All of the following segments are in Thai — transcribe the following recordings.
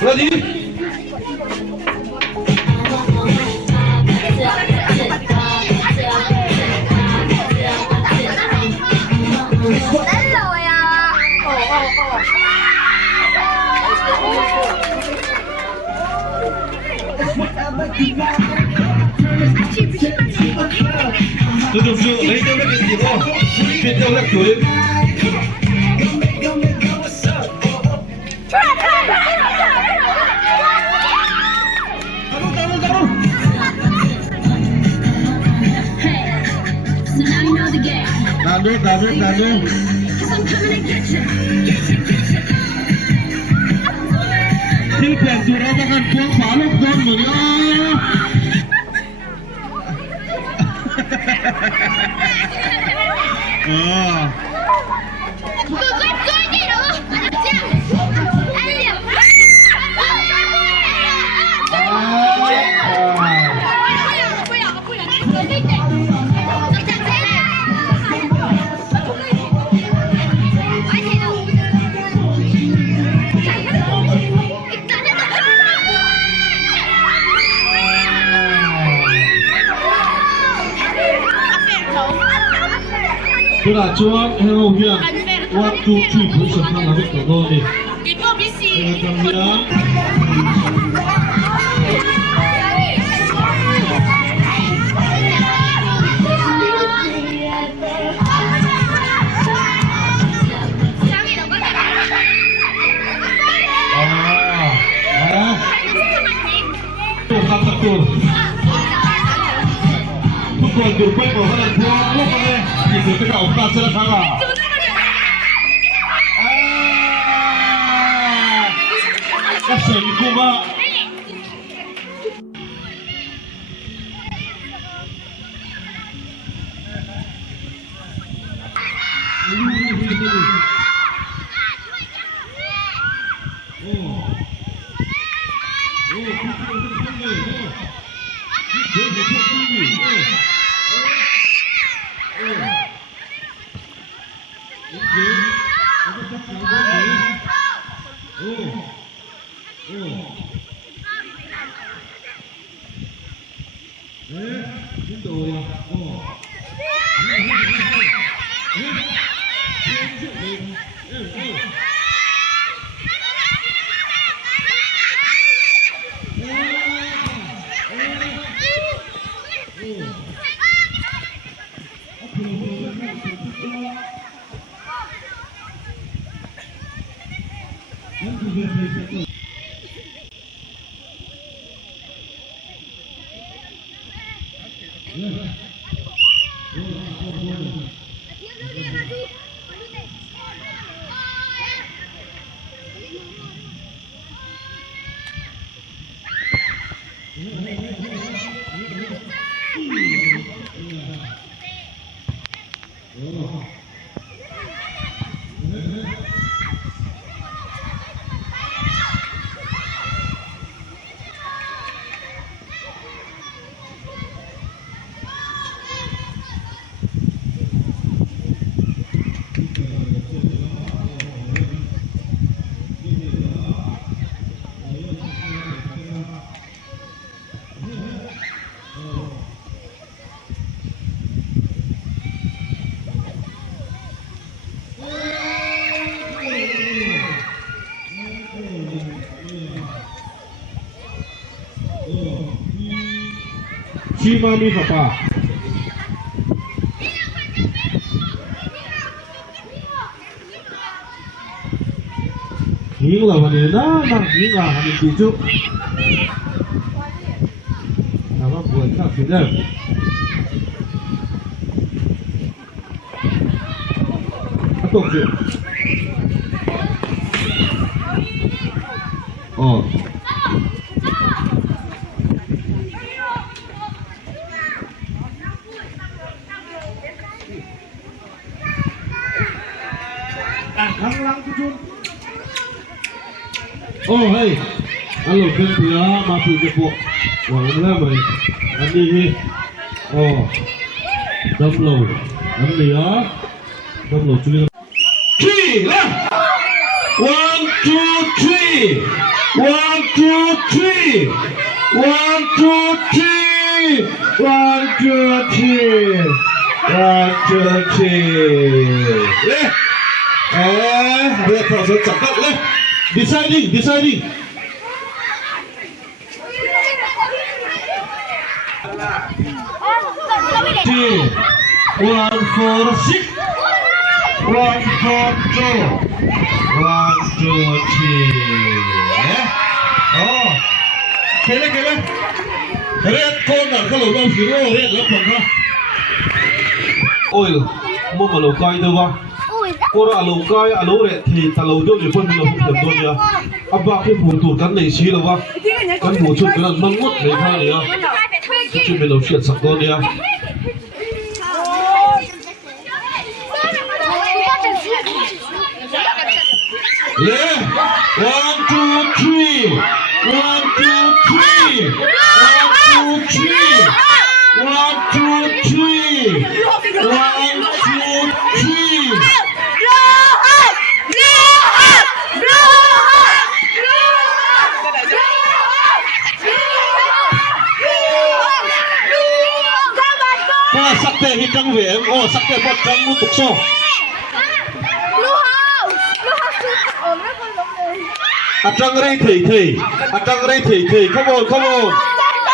Ready? Duduk lấy đâu cái gì không? Chuyện đâu là kiểu đấy. Đàn Khi kèm dù đó đang ăn cuốn phá lúc con rồi nhá. Tôi là chuông heo miệng qua tu truy với sự tham lam của tôi đi. Cảm ơn. Tuh dirpek kok kan buang lo kan itu kita otak salah salah. Kasih ibu mbak. ชีมามีฝาป่าหิงละวันนี้นะนั่งหิงอ่ะมันจีจุถามว่าปวดข้าสิเด้อตกสิอ๋อข้างหลังคุณจุนโอ้เฮ้ยอันหลงเป็นเสือมาผูกกระปุกหวังแล้วไหมอันนี้โอ้ดำโหลดอันเหลือดำโหลดจุลินthree left 1 2 3 1 2 3 1 2 3 1 2 3 1 2 3เละเรียกเขาจับกันเลย deciding 1 4 6 1 4 2 1 2 3อ๋อเกล้เรียกคนน่ะเขาหลงต้องสิโร่เรียกแล้วผมนะโอ้ยมึงมาหลงไกลด้วยวะcô đã lồng cay à lỗ đấy thì ta lồng vô thì phân là không thể luôn nhá áp bạc cái phủ tủ cắn này xí là vâng cắn phủ chút cái là măng mút này pha này á chuyện mình lồng chuyện sặc con đi á lê 1 2 3 1 2 3 1 2 3 1 2 3 1 2 3สักแต่หิจังเวมโอ้สักแต่บดจังมุตุกโซอาจังไรถี่อาจังไรถี่ขโมย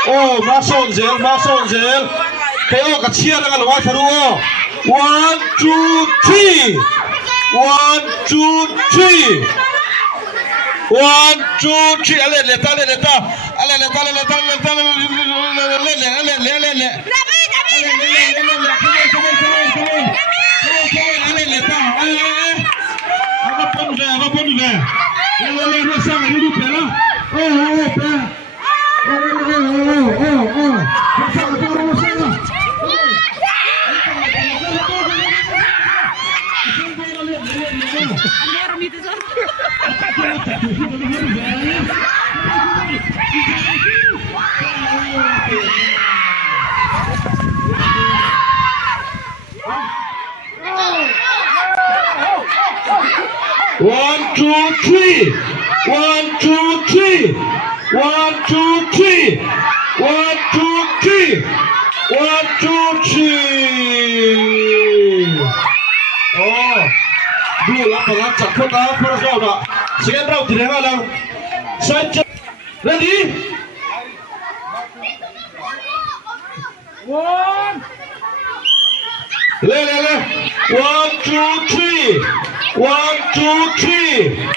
โอ้มาส่งเซลเที่ยวกับเชียร์กันหรือว่าทะลุ1 2 3 1 2 3 1 2 3อะไรเลต้าอะไรเลต้า1 2 3 1 2 3 1 2 3 1 2 3 1 2 3โอ้ดูหลังจากจับคนแล้วพวกเราอ่ะเสียงเราถึงแล้วเราใส่ใจ ready เร็ว 1 2 3 1 2 3 1 2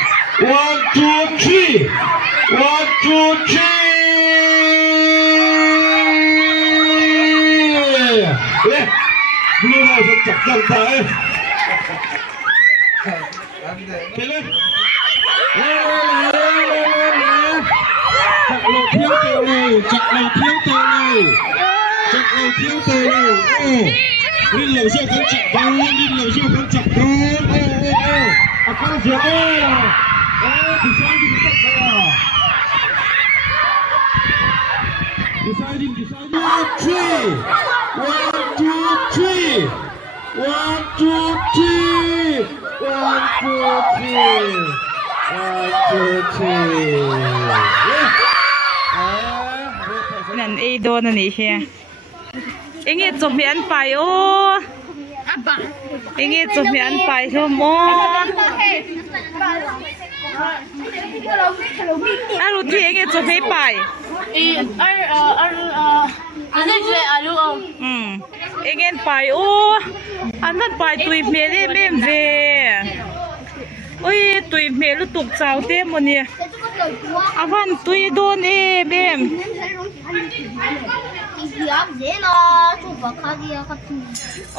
3 1 2 3 1 2 3เร็วดูเราจะจับกันไปไปเลยจักเราเที่ยวเตะเลยนี่เราเชื่อกันจับโดนอาการเสียที่ซ้ายที่ตัดไปdeciding 1 2 3 1 2 3 1 2 3 1 2 3 นั่นไอ้โดนอันนี้เชียเอ็งจบมีอันไปโอ้เอ็งจบมีอันไปชั่วโมงรู้ที่เอ็งจบไม่ไป Again pai o anan pai tui me le mem ve oi tui me lu tuk chau te mo ni avan tui don e bem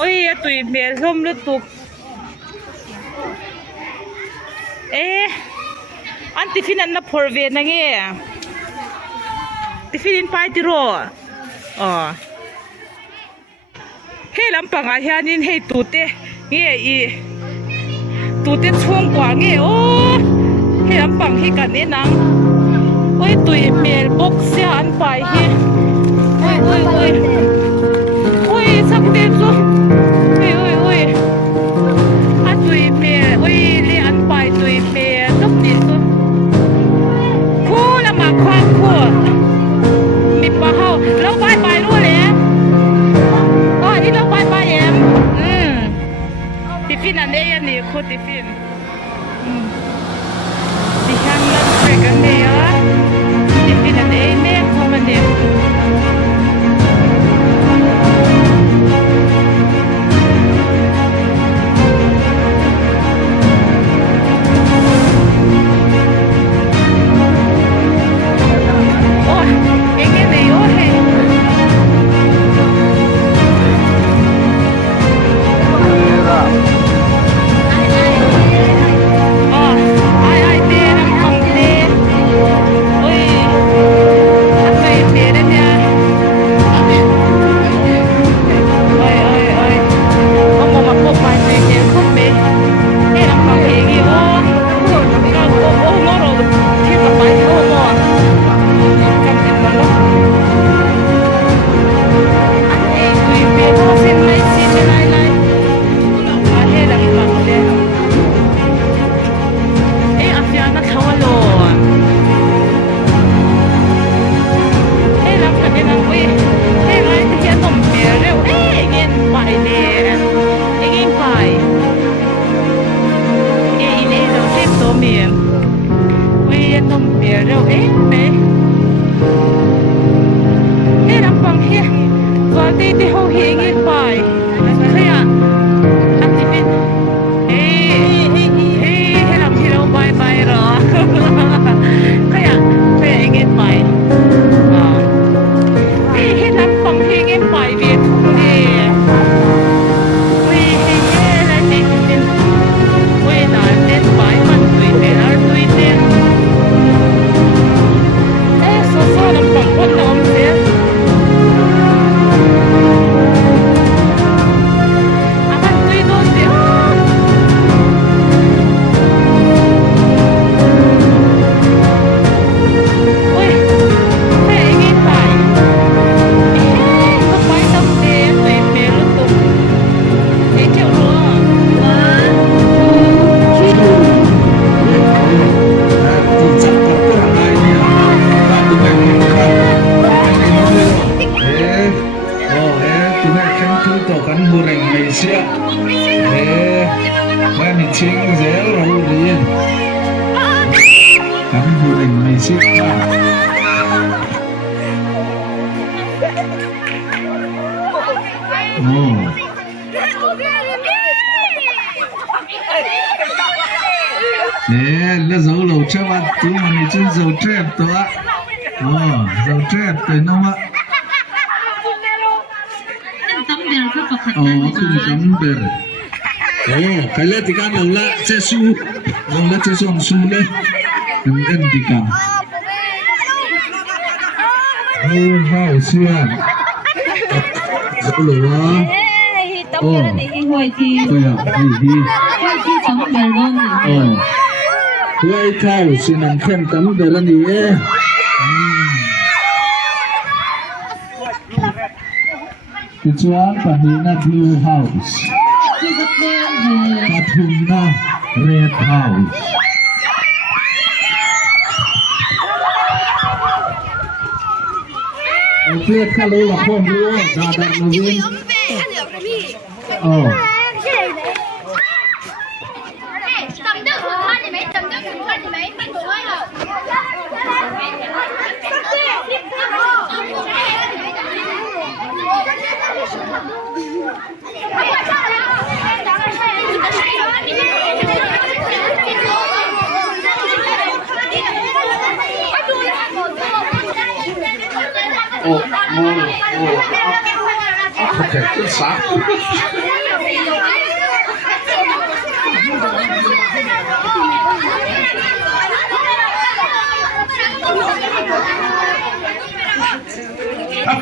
oi tui me lom lu tuk an tiffin an na porve na nge tiffin pai ti ro he lampang a hianin hei tute nge I tute chung kwa nge o he lampang hi kan e nang oi tui mel box ya an pai hi oi sak te chu oi a tui me oi le an pai tui me tok ni chu khu la ma khwa khu mi pa hao lo bai bai lu le lo bai bai em tiffin an e ni khu tiffin di hang lan pe kan ne ya tiffin an e ne khu man ne là dấu lẩu cho bạn tú mà này chân dấu trẹp đó dấu trẹp tới nó ạ cùng tấm bèr cái lẽ thì cái lẩu lá che su lẩu lá che son su đấy đừng ăn thì cả hao xiên dấu lẩu á tôi à Huay thao xin ăn khen tấm để lên đi cái chuan Pahina Blue House Pathumna Red House Lihat kalau lapor dulu dapat lebih OK 这啥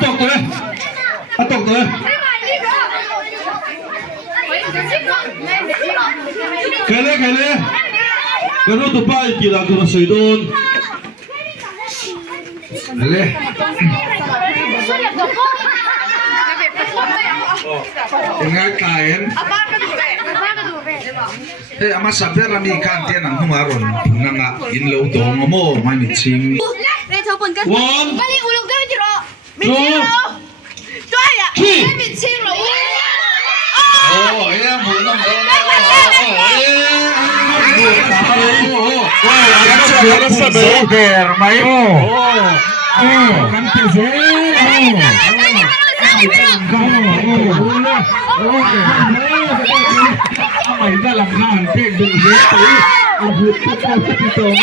ตกตัวเลยตกตัวเลยใครเลยก็รู้ตัวป้ายกีฬาตัว水โดนเลยยังไงกายเห็นเฮ้ยอามาสับเรื่องนี้การเตียนหนังหัวร้อนนั่งอ่ะยินเลี้ยวตัวงโม่ไม่มีชิงวันจูโอ้ยหมูน้ำร้อนไหมโอ้กันเสียไม่ได้หลังข้างเพ่งดึงเยอะไปเอาพูดปุ๊บปุ๊บปุ๊บตรง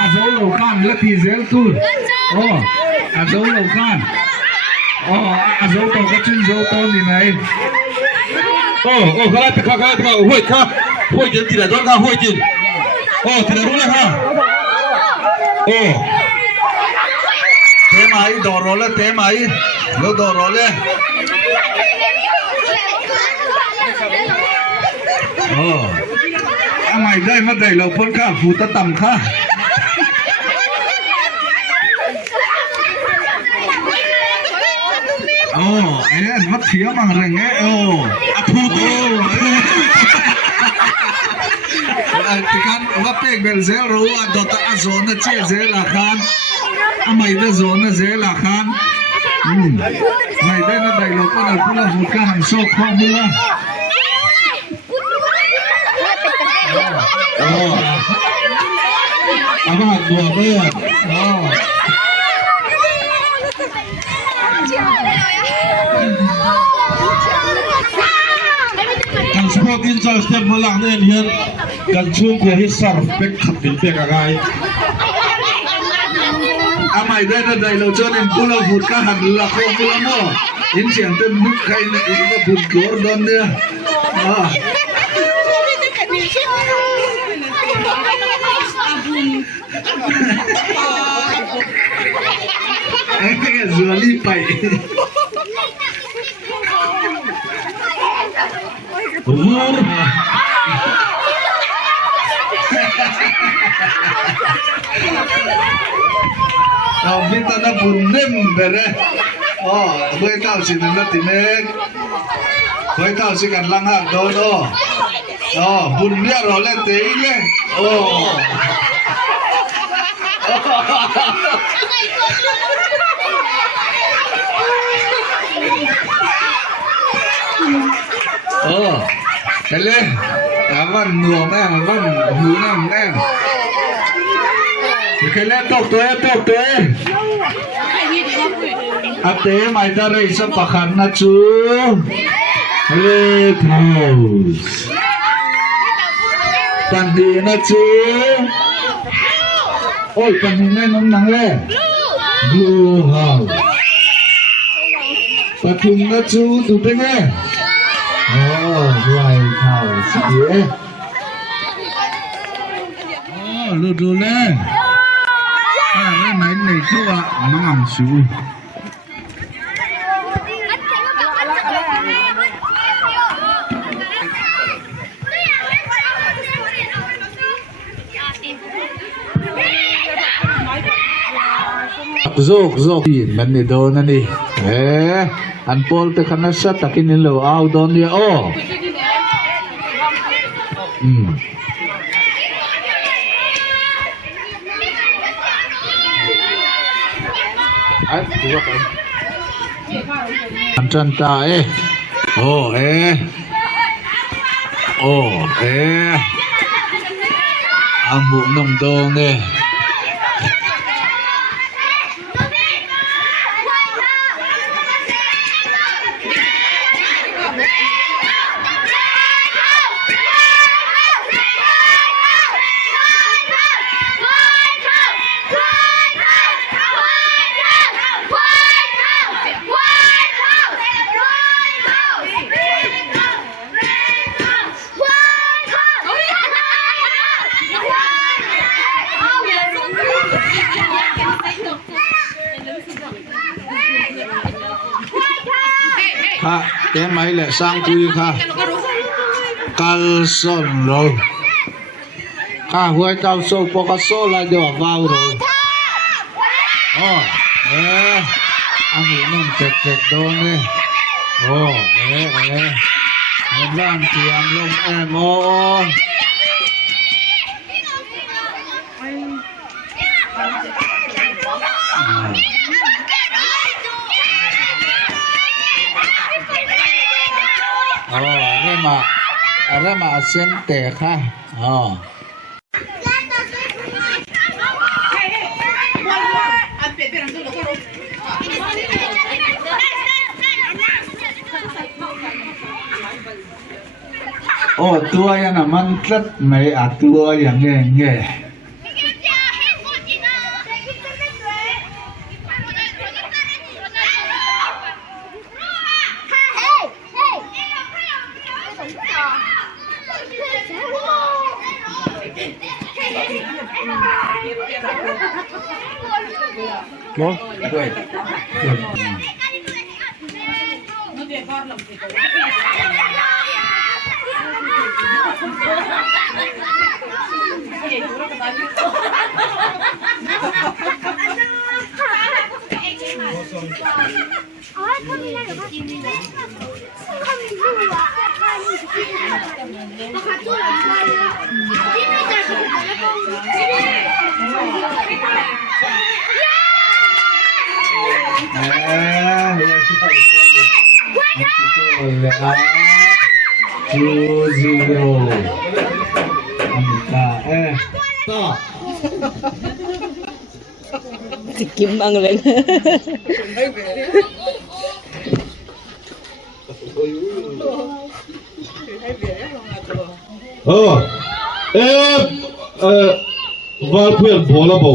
อาโซโลกันและทีเซลตูดอาโซโลกันอาโซโตก็ชื่นโซโตนี่ไหนเขาห้วยข้าห้วยกินที่ไหนร้อนข้าห้วยกินที่ไหนรู้เลยค่ะเทไหมดอรอเลยเทไหมแล้วดอรอเลยไม่ได้มาได้เราพ้นข้าฟูตะต่ำข้าไอ้เนี่ยวัดเขียวมังเร่งเงี้ยทูที่การวัดเป็กเบลเซลรู้ว่าดอตอาโซนเชี่ยเซลาคานไม่ได้โซนเซลาคานไม่ได้มาได้เราก็เลยพูดว่าฟูตะหันโซ่ข้อมืออามาตัวเมื่อการสปอร์ตอินสตาแกรมมาหลังเนี่ยเห็นการช่วงของฮิสซาร์เป็กขัดเป็นเป็กอะไรไม่ได้ได้เราจนพูดว่าฟูตะหันละข้อมือมั่วอินเสียงเต็มมุกใครเนี่ยอีกว่าพูดโกรธโดนเนี่ยZuali pai. Minta na bunem bere. Koi tau si na timek. Koi tau si kan langak dono. Bunnya role teile. Cái lên văn nuông em văn hú nằm em cái lên tộc tôi ate mày ta đây sắp bạc khăn na chú lên house tan đi na chú ôi tan đi lên nóng nắng lên blue house patung na chú tụi bên nghe White House yeah. Lụt lên. Cái máy này chú ạ, nó ngầm xíu. Zok mình đi đâu nè đi. Anh Paul te khana sa takin lo out don dia anh chân ta anh bụng nồng đông nè ค่ะแต่ไหมแหละสร้างคุยค่ะกัลซอนโรค่ะหัวเจ้าโซโปกัสโซลาเดียวว้าวโรอันนี้นุ่มเจ็ดโดนเลยเห็นร่างเทียมลมโอะไรมาเส้นเตะค่ะตัวอย่างน่ะมันตัดไม่ตัวอย่างเงี้ยด้วยSikim ang lang. Var på en bola på.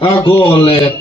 Agora